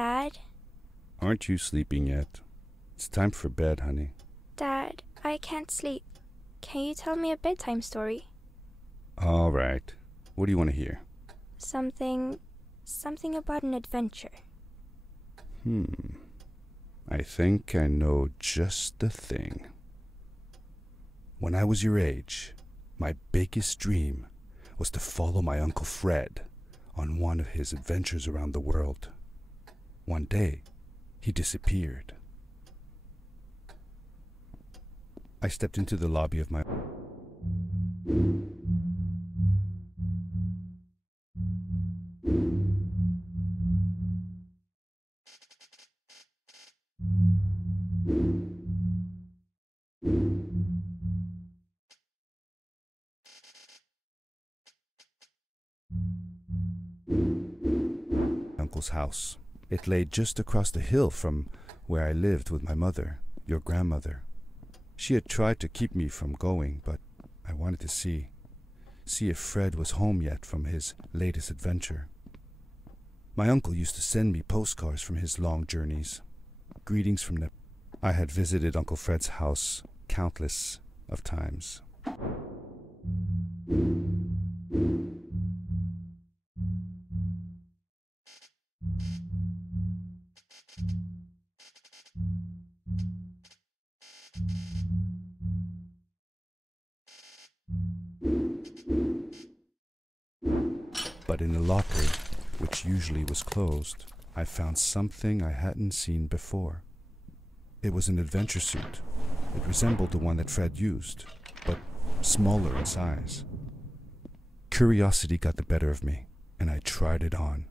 Dad? Aren't you sleeping yet? It's time for bed, honey. Dad, I can't sleep. Can you tell me a bedtime story? All right. What do you want to hear? Something about an adventure. I think I know just the thing. When I was your age, my biggest dream was to follow my Uncle Fred on one of his adventures around the world. One day, he disappeared. I stepped into the lobby of my uncle's house. It lay just across the hill from where I lived with my mother, your grandmother. She had tried to keep me from going, but I wanted to see if Fred was home yet from his latest adventure. My uncle used to send me postcards from his long journeys. Greetings from them. I had visited Uncle Fred's house countless of times. But in the locker, which usually was closed, I found something I hadn't seen before. It was an adventure suit. It resembled the one that Fred used, but smaller in size. Curiosity got the better of me, and I tried it on.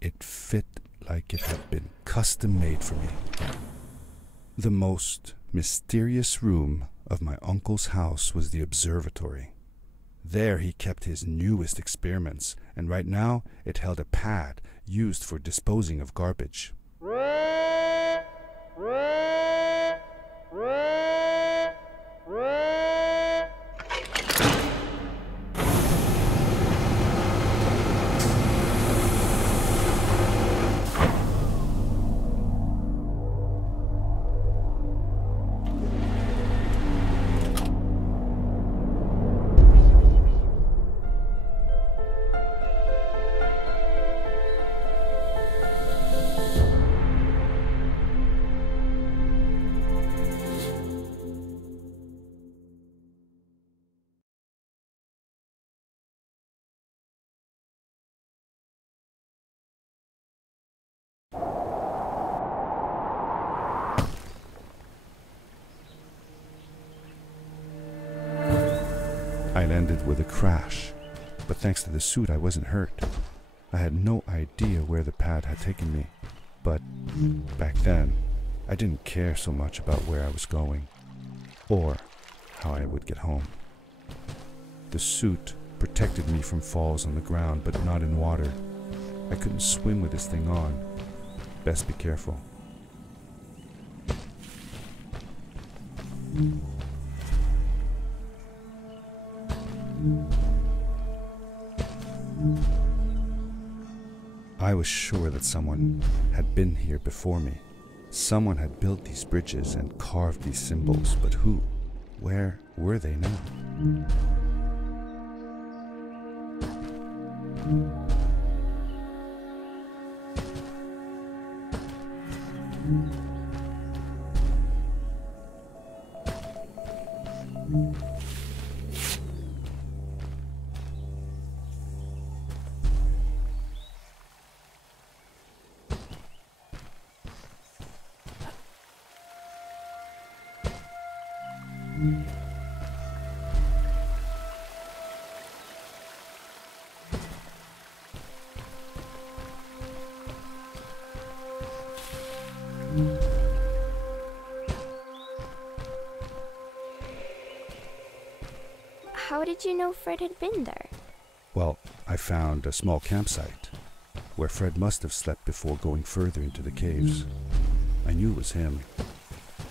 It fit like it had been custom made for me. The most mysterious room of my uncle's house was the observatory. There he kept his newest experiments, and right now it held a pad used for disposing of garbage. I landed with a crash, but thanks to the suit I wasn't hurt. I had no idea where the pad had taken me, but back then I didn't care so much about where I was going, or how I would get home. The suit protected me from falls on the ground, but not in water. I couldn't swim with this thing on. Best be careful. I was sure that someone had been here before me. Someone had built these bridges and carved these symbols, but who? Where were they now? How did you know Fred had been there? Well, I found a small campsite where Fred must have slept before going further into the caves. I knew it was him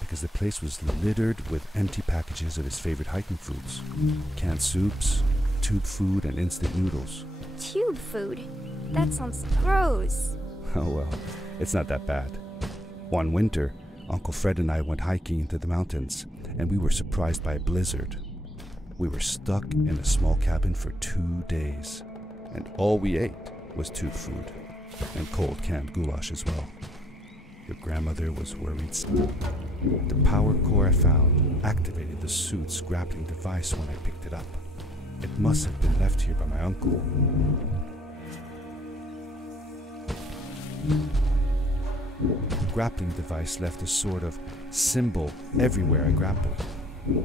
because the place was littered with empty packages of his favorite hiking foods. Canned soups, tube food, and instant noodles. Tube food? That sounds gross. Oh well, It's not that bad. One winter, Uncle Fred and I went hiking into the mountains, and we were surprised by a blizzard. We were stuck in a small cabin for 2 days, and all we ate was tube food, and cold canned goulash as well. Your grandmother was worried. The power core I found activated the suit's grappling device when I picked it up. It must have been left here by my uncle. The grappling device left a sort of symbol everywhere I grappled.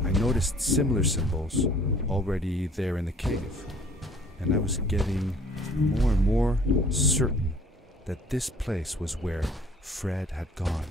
I noticed similar symbols already there in the cave, and I was getting more and more certain that this place was where Fred had gone.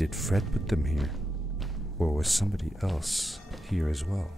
Did Fred put them here? Or was somebody else here as well?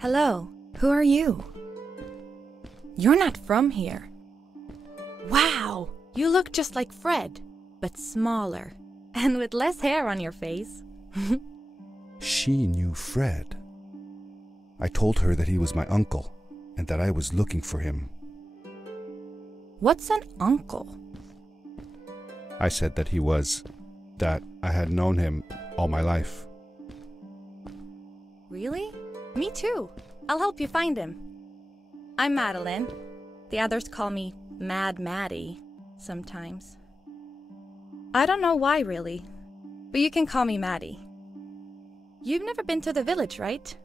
Hello, who are you? You're not from here. Wow, you look just like Fred, but smaller, and with less hair on your face. She knew Fred. I told her that he was my uncle, and that I was looking for him. What's an uncle? I said that that I had known him all my life. Really? Me too. I'll help you find him. I'm Madeline. The others call me Mad Maddie sometimes. I don't know why, really, but you can call me Maddie. You've never been to the village, right?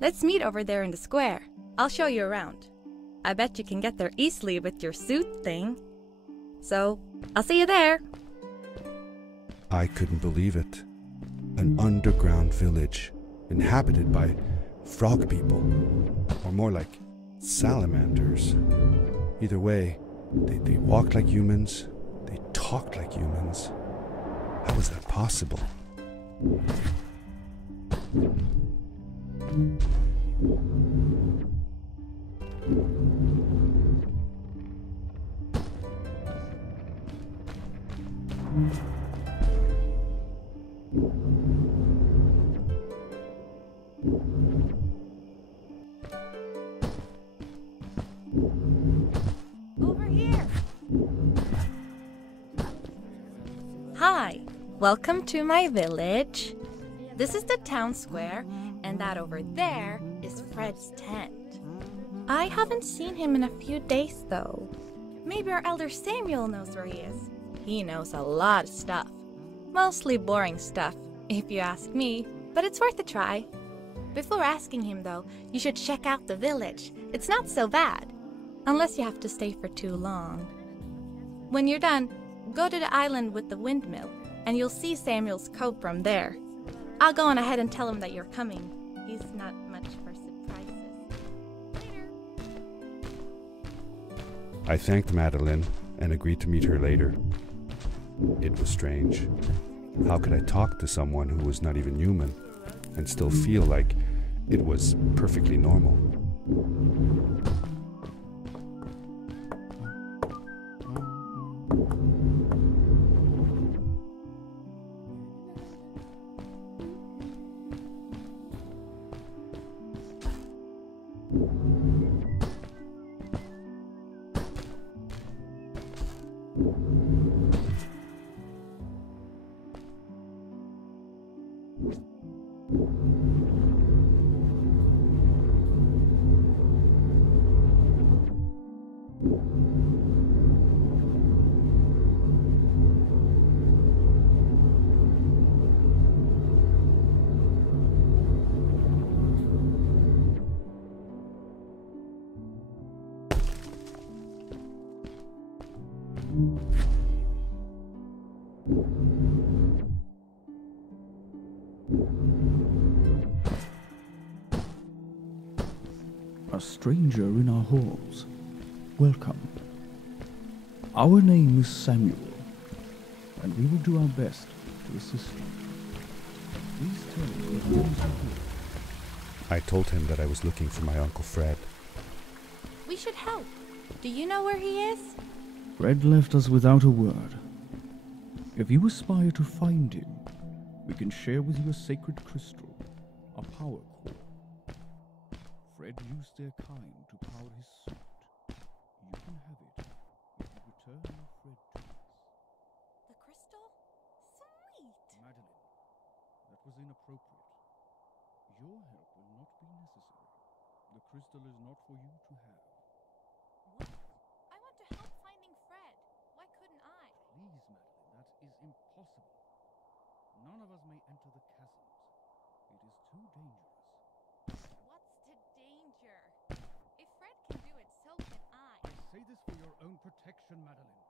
Let's meet over there in the square. I'll show you around. I bet you can get there easily with your suit thing. So, I'll see you there. I couldn't believe it. An underground village, inhabited by frog people, or more like salamanders. Either way, they walked like humans, they talked like humans. How was that possible? Over here. Hi, welcome to my village. This is the town square, and that over there is Fred's tent. I haven't seen him in a few days, though. Maybe our elder Samuel knows where he is. He knows a lot of stuff. Mostly boring stuff, if you ask me, but it's worth a try. Before asking him, though, you should check out the village. It's not so bad, unless you have to stay for too long. When you're done, go to the island with the windmill, and you'll see Samuel's cove from there. I'll go on ahead and tell him that you're coming. He's not much for surprises. Later. I thanked Madeline and agreed to meet her later. It was strange. How could I talk to someone who was not even human and still feel like it was perfectly normal? A stranger in our halls. Welcome. Our name is Samuel, and we will do our best to assist you. Please tell me what brings you here. I told him that I was looking for my Uncle Fred. We should help. Do you know where he is? Fred left us without a word. If you aspire to find him, we can share with you a sacred crystal, a power core. Fred used their kind to power his suit. You can have it if you return your Fred to us. The crystal? Sweet! Madeline, that was inappropriate. Your help will not be necessary. The The crystal is not for you to have. What? I want to help finding Fred. Why couldn't I? Please, Madeline, that is impossible. None of us may enter the chasms. It is too dangerous. What's the danger? If Fred can do it, so can I. I say this for your own protection, Madeline.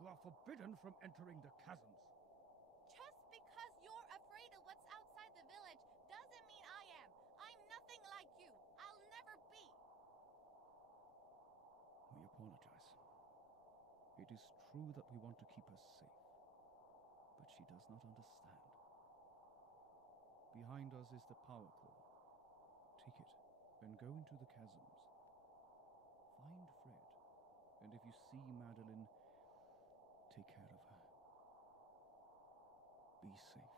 You are forbidden from entering the chasms. Just because you're afraid of what's outside the village doesn't mean I am. I'm nothing like you. I'll never be. We apologize. It is true that we want to keep her safe, but she does not understand. Behind us is the power core. Take it, then go into the chasms. Find Fred, and if you see Madeline, take care of her. Be safe.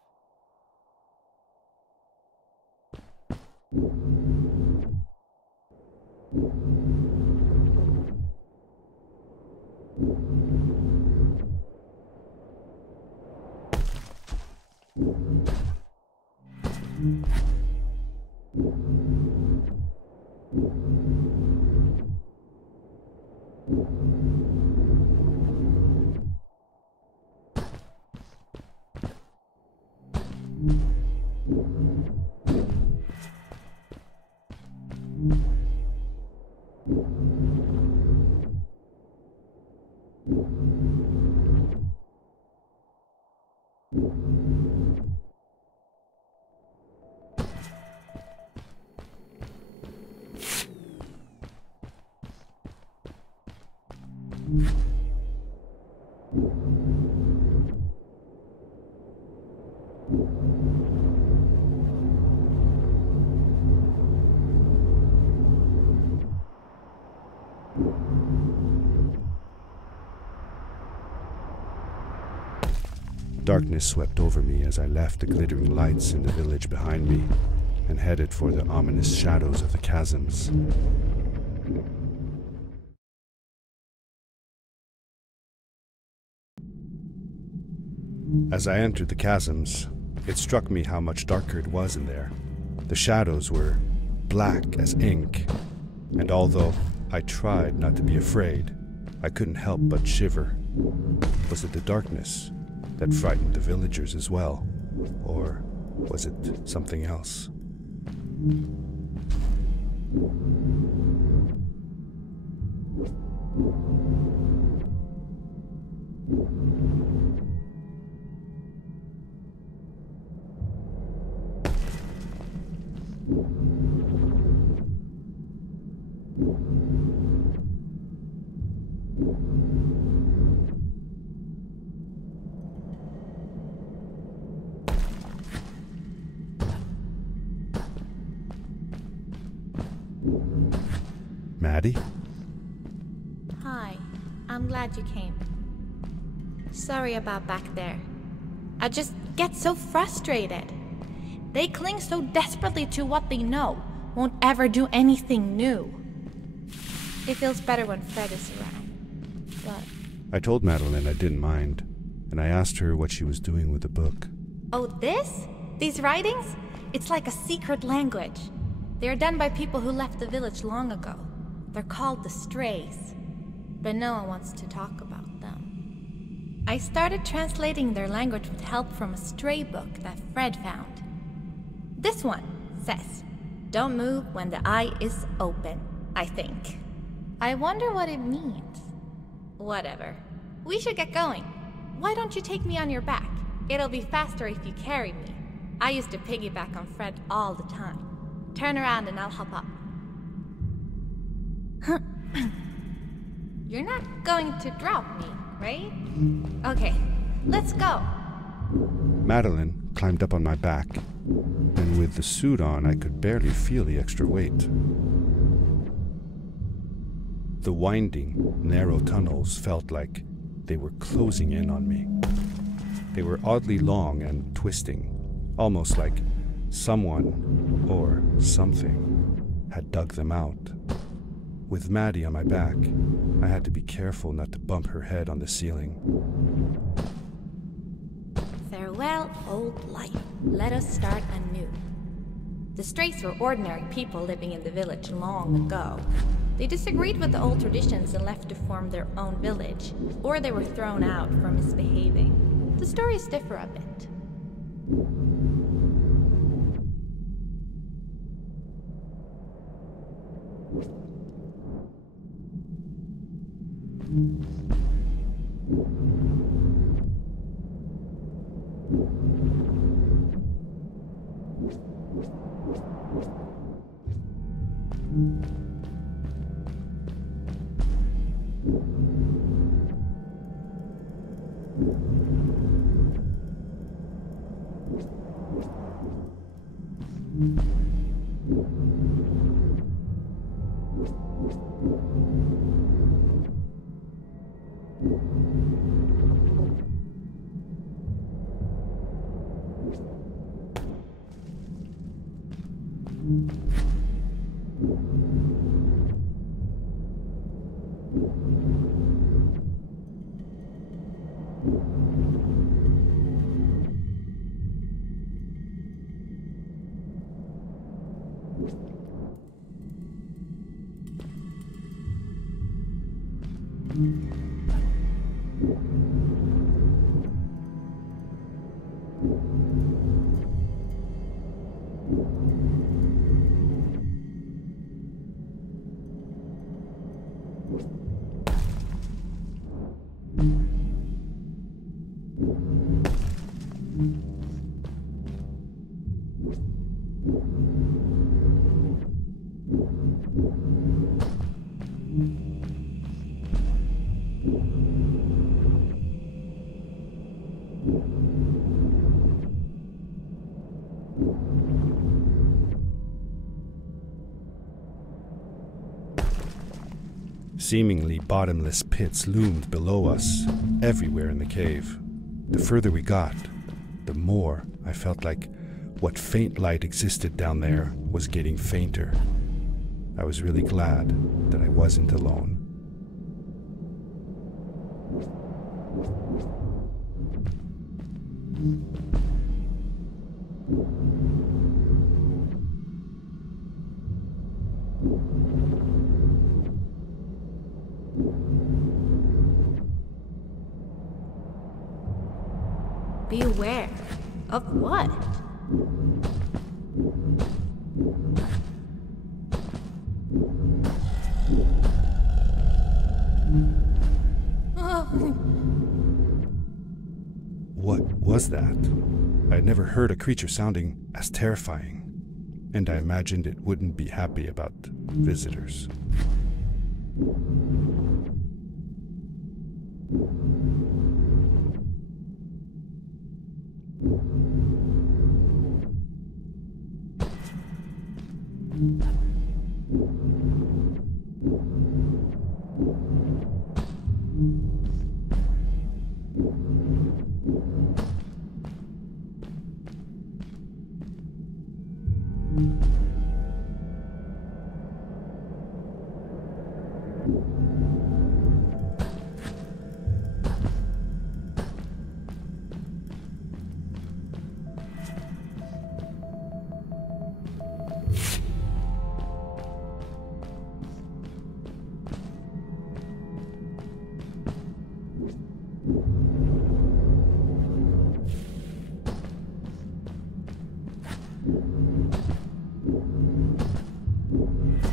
Darkness swept over me as I left the glittering lights in the village behind me and headed for the ominous shadows of the chasms. As I entered the chasms, it struck me how much darker it was in there. The shadows were black as ink, and although I tried not to be afraid, I couldn't help but shiver. Was it the darkness that frightened the villagers as well, or was it something else? Maddie? Hi, I'm glad you came. Sorry about back there. I just get so frustrated. They cling so desperately to what they know, won't ever do anything new. It feels better when Fred is around, but... I told Madeline I didn't mind, and I asked her what she was doing with the book. Oh, this? These writings? It's like a secret language. They are done by people who left the village long ago. They're called the Strays, but no one wants to talk about them. I started translating their language with help from a stray book that Fred found. This one says, "Don't move when the eye is open," I think. I wonder what it means. Whatever. We should get going. Why don't you take me on your back? It'll be faster if you carry me. I used to piggyback on Fred all the time. Turn around and I'll hop up. You're not going to drop me, right? Okay, let's go. Madeline climbed up on my back, and with the suit on, I could barely feel the extra weight. The winding, narrow tunnels felt like they were closing in on me. They were oddly long and twisting, almost like someone or something had dug them out. With Maddie on my back, I had to be careful not to bump her head on the ceiling. Farewell, old life. Let us start anew. The Strays were ordinary people living in the village long ago. They disagreed with the old traditions and left to form their own village, or they were thrown out for misbehaving. The stories differ a bit. Seemingly bottomless pits loomed below us, everywhere in the cave. The further we got, the more I felt like what faint light existed down there was getting fainter. I was really glad that I wasn't alone. Beware of what? What was that? I had never heard a creature sounding as terrifying, and I imagined it wouldn't be happy about visitors.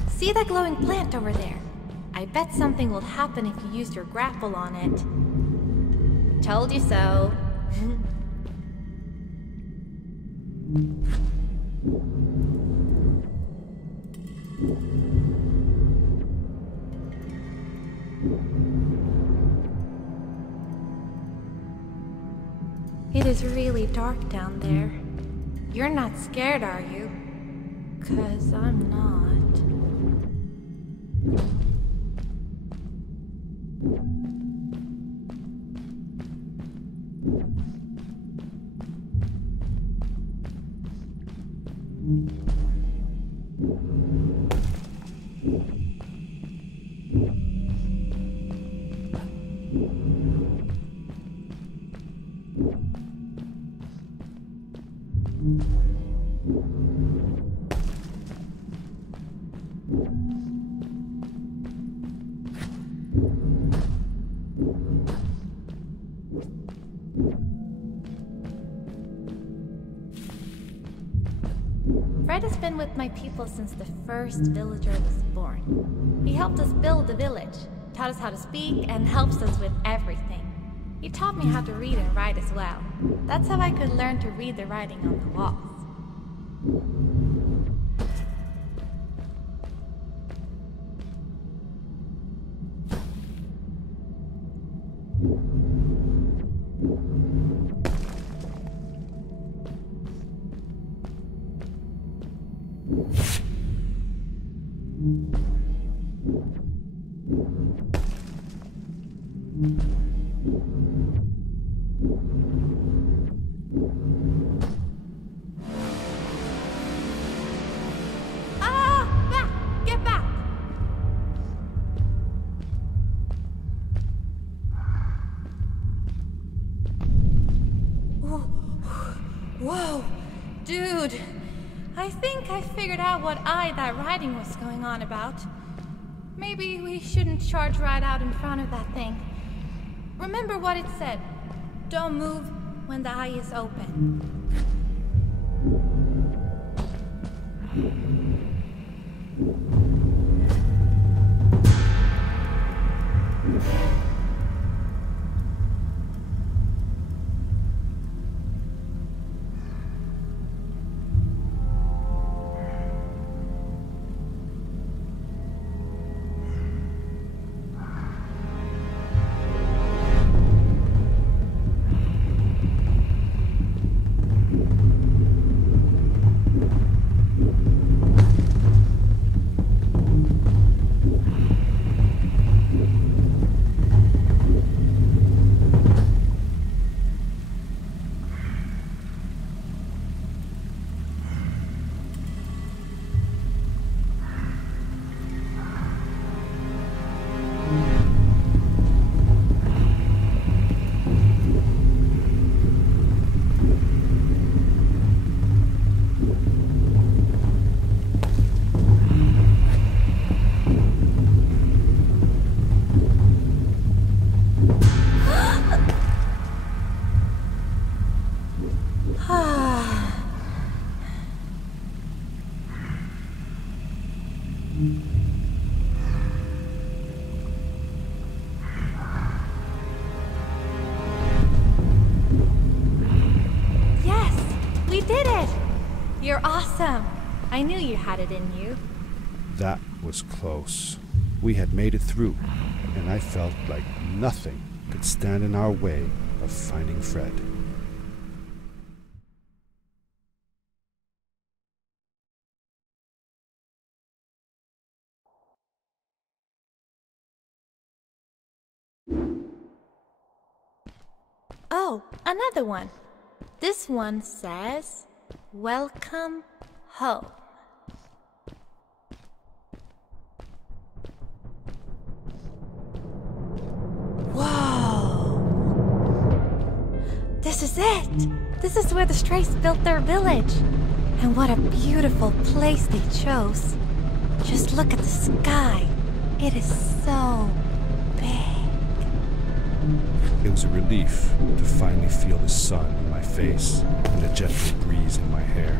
See that glowing plant over there? I bet something will happen if you use your grapple on it. Told you so. It is really dark down there. You're not scared, are you? 'Cause I'm not. Fred has been with my people since the first villager was born. He helped us build the village, taught us how to speak, and helps us with everything. He taught me how to read and write as well. That's how I could learn to read the writing on the walls. Get back! Whoa, dude. I think I figured out what that writing was going on about. Maybe we shouldn't charge right out in front of that thing. Remember what it said. Don't move when the eye is open. You're awesome. I knew you had it in you. That was close. We had made it through, and I felt like nothing could stand in our way of finding Fred. Oh, another one. This one says, "Welcome home." Whoa! This is it! This is where the Strays built their village. And what a beautiful place they chose. Just look at the sky. It is so big. It was a relief to finally feel the sun in my face and a gentle breeze in my hair.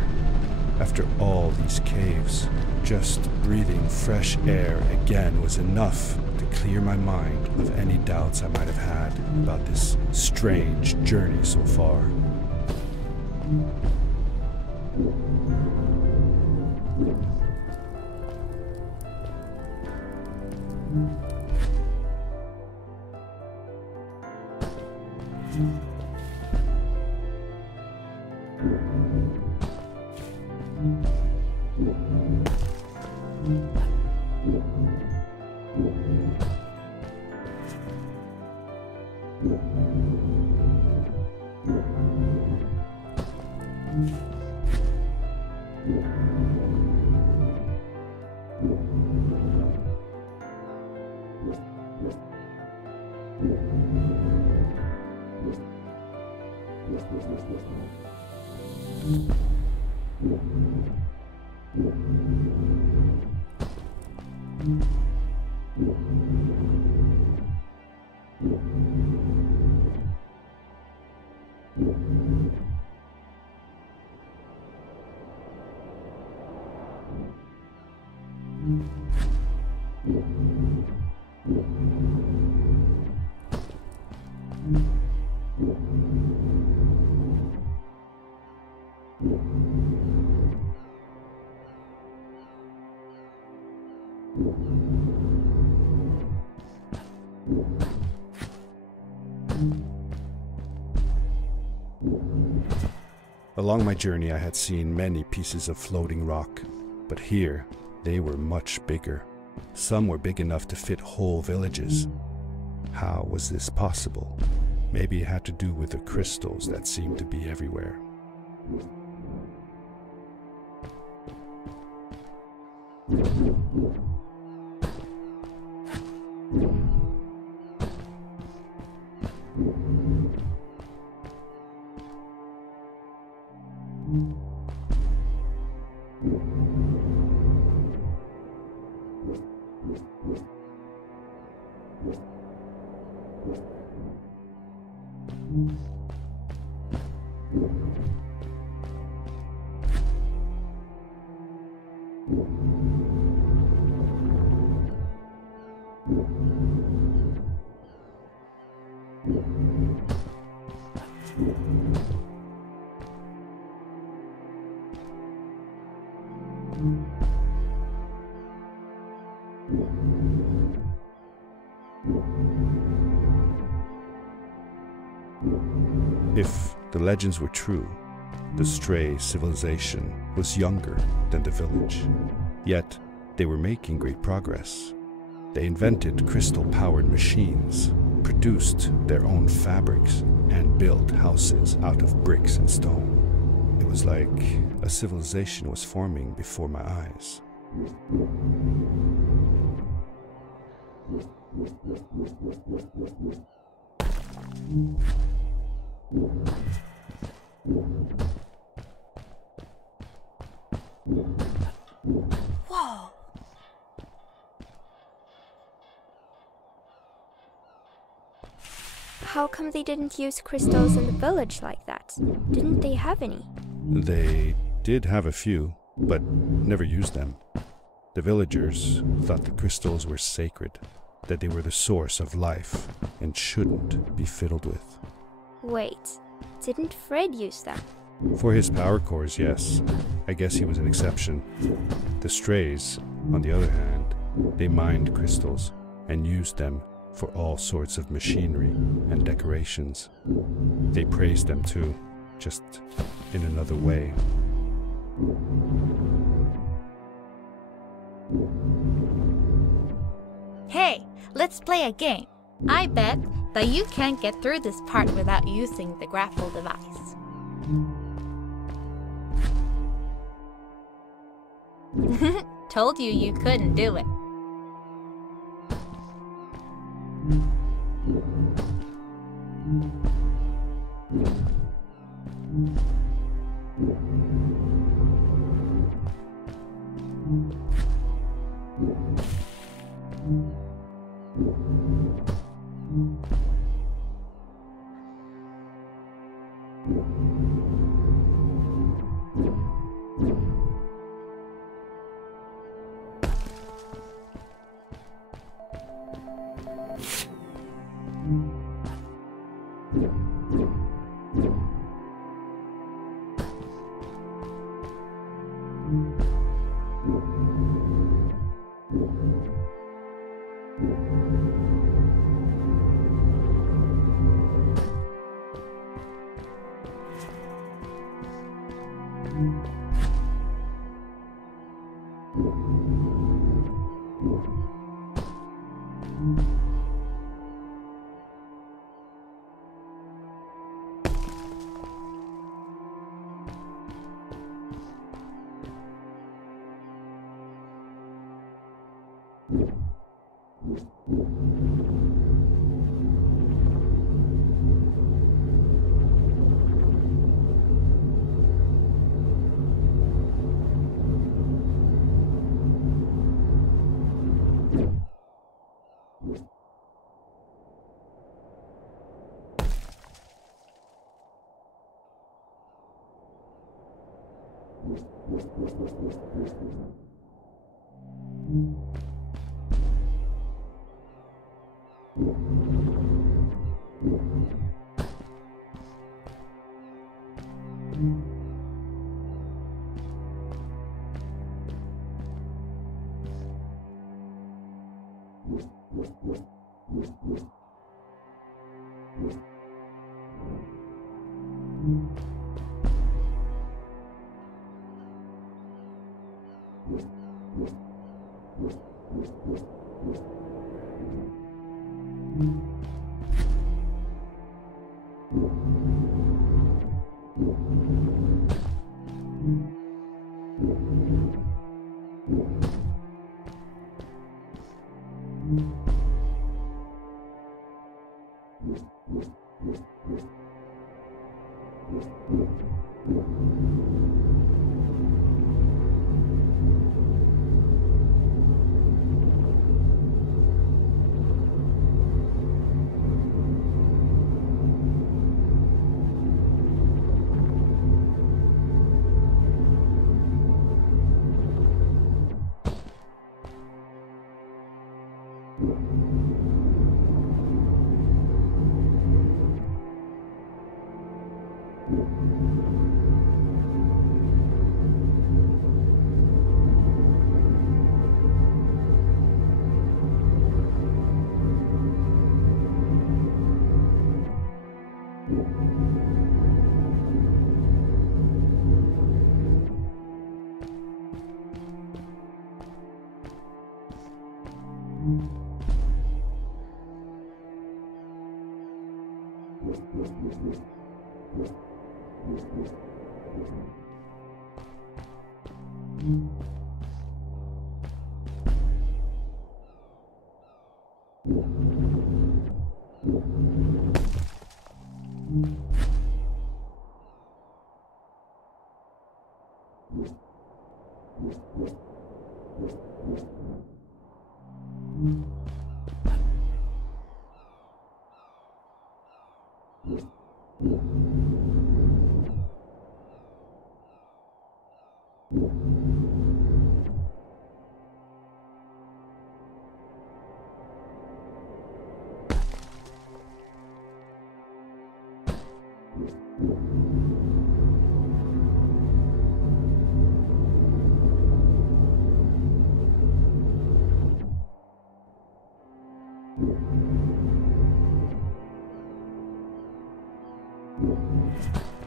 After all these caves, just breathing fresh air again was enough to clear my mind of any doubts I might have had about this strange journey so far. Along my journey, I had seen many pieces of floating rock, but here they were much bigger. Some were big enough to fit whole villages. How was this possible? Maybe it had to do with the crystals that seemed to be everywhere. If the legends were true, the Stray civilization was younger than the village. Yet, they were making great progress. They invented crystal-powered machines, produced their own fabrics, and built houses out of bricks and stone. It was like a civilization was forming before my eyes. Whoa! How come they didn't use crystals in the village like that? Didn't they have any? They did have a few, but never used them. The villagers thought the crystals were sacred, that they were the source of life and shouldn't be fiddled with. Wait, didn't Fred use them? For his power cores, yes. I guess he was an exception. The Strays, on the other hand, they mined crystals and used them for all sorts of machinery and decorations. They praised them too, just in another way. Hey, let's play a game. I bet that you can't get through this part without using the grapple device. Told you you couldn't do it.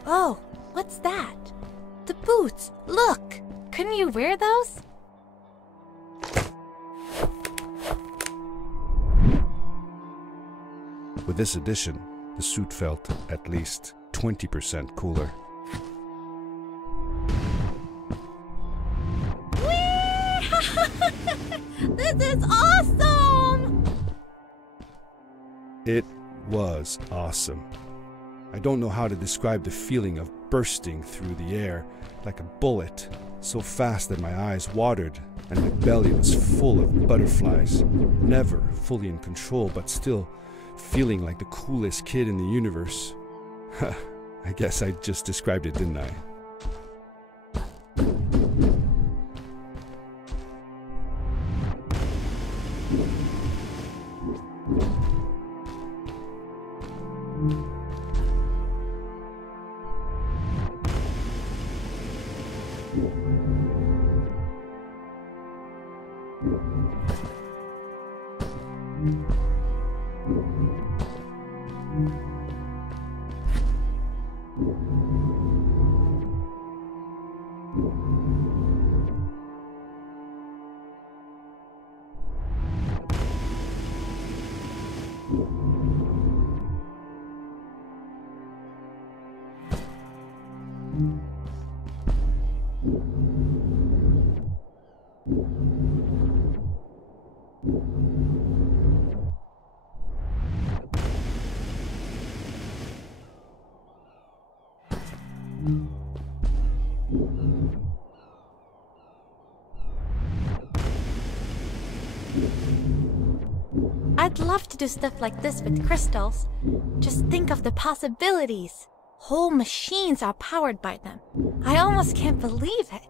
Oh, what's that? The boots! Look! Couldn't you wear those? With this addition, the suit felt at least 20% cooler. This is awesome! It was awesome. I don't know how to describe the feeling of bursting through the air like a bullet, so fast that my eyes watered and my belly was full of butterflies, never fully in control, but still feeling like the coolest kid in the universe. I guess I just described it, didn't I? I'd love to do stuff like this with crystals. Just think of the possibilities. Whole machines are powered by them. I almost can't believe it.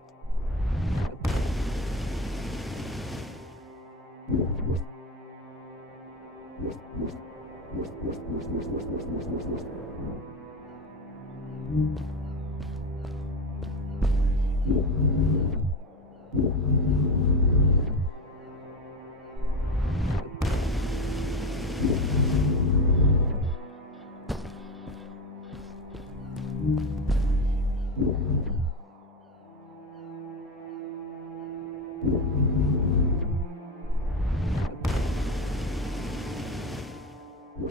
A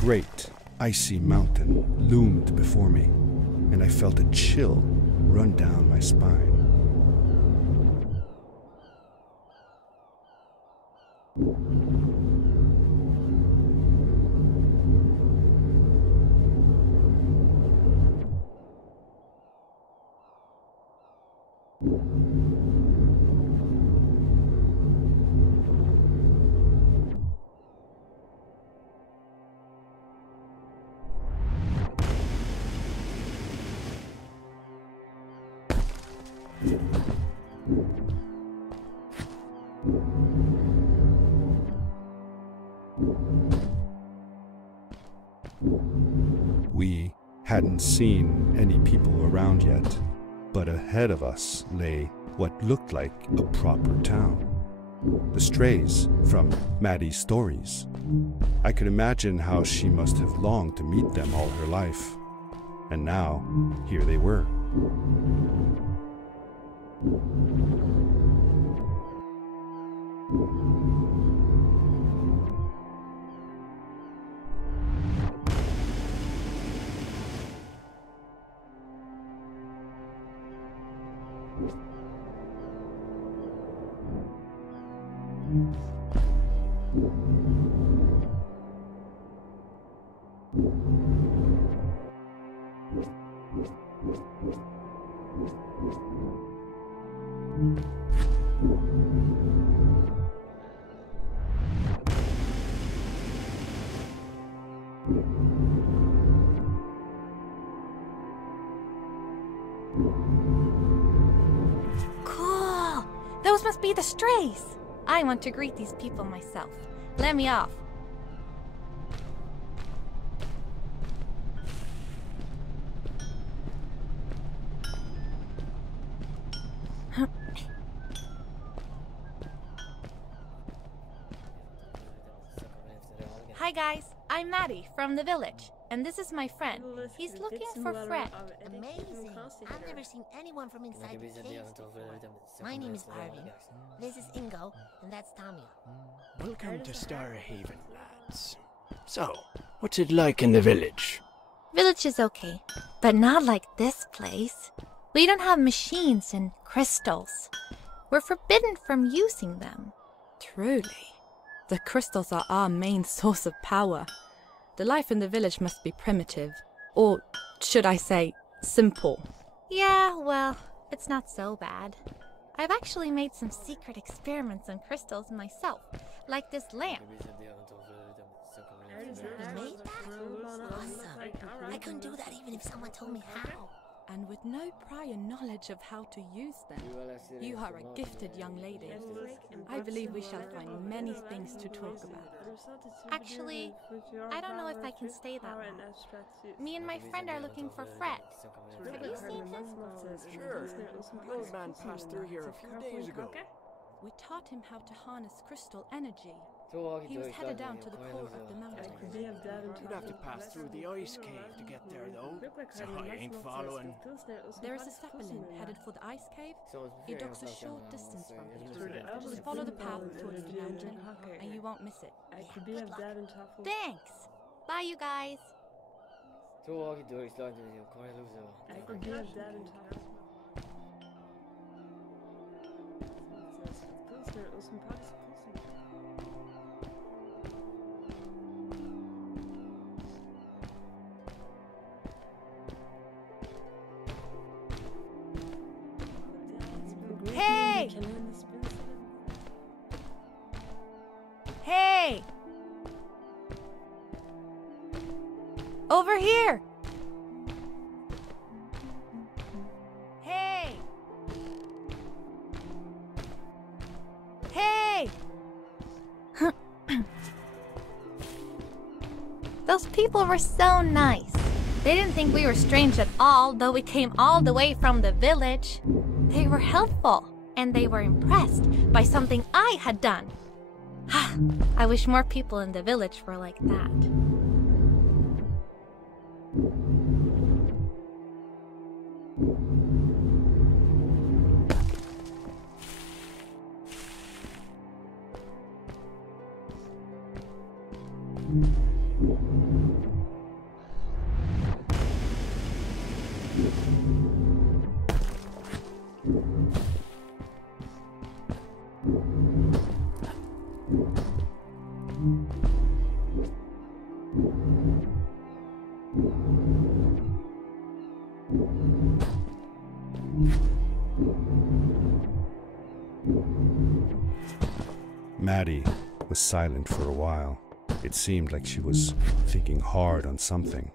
great, icy mountain loomed before me, and I felt a chill run down my spine. We hadn't seen any people around yet, but ahead of us lay what looked like a proper town. The strays from Maddie's stories. I could imagine how she must have longed to meet them all her life. And now, here they were. Cool! Those must be the strays! I want to greet these people myself. Let me off. Hi guys, I'm Maddie from the village, and this is my friend. He's looking for Fred. Amazing! I've never seen anyone from inside the caves before. My name is Arvin. This is Ingo, and that's Tamia. Welcome to Starhaven, lads. So, what's it like in the village? Village is okay, but not like this place. We don't have machines and crystals. We're forbidden from using them. Truly. The crystals are our main source of power. The life in the village must be primitive. Or, should I say, simple. Yeah, well, it's not so bad. I've actually made some secret experiments on crystals myself, like this lamp. You made that? Awesome. I couldn't do that even if someone told me how. And with no prior knowledge of how to use them. You are a gifted young lady. I believe we shall find many things to talk about. Actually, I don't know if I can stay that long. Me and my friend are looking for Fred. Have you seen him? Sure. The old man passed through here a few days ago. We taught him how to harness crystal energy. He was headed down to the core of the mountain. You'd have to pass through the ice cave to get there, though. So I ain't following. There is a zeppelin headed for the ice cave. It docks a short distance from here. Just follow the path towards the mountain, and you won't miss it. Thanks! Bye, you guys! Hey! Hey! Over here! Hey! Hey! Those people were so nice. They didn't think we were strange at all, though we came all the way from the village. They were helpful, and they were impressed by something I had done. I wish more people in the village were like that. Maddie was silent for a while. It seemed like she was thinking hard on something.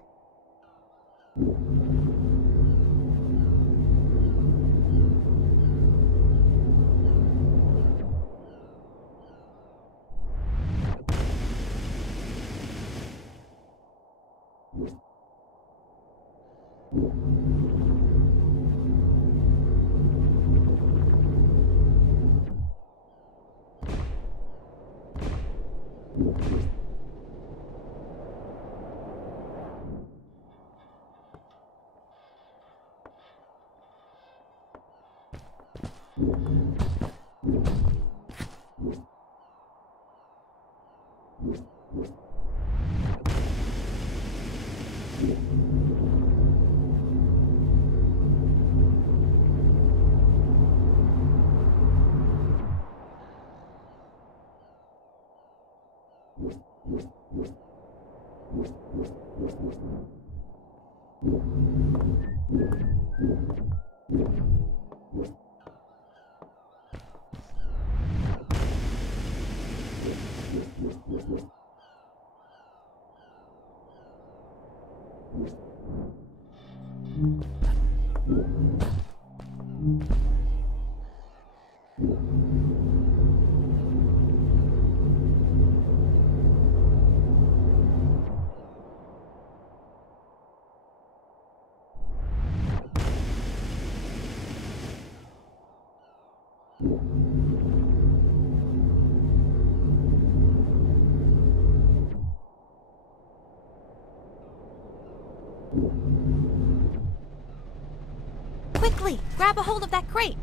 Quickly, grab a hold of that crate.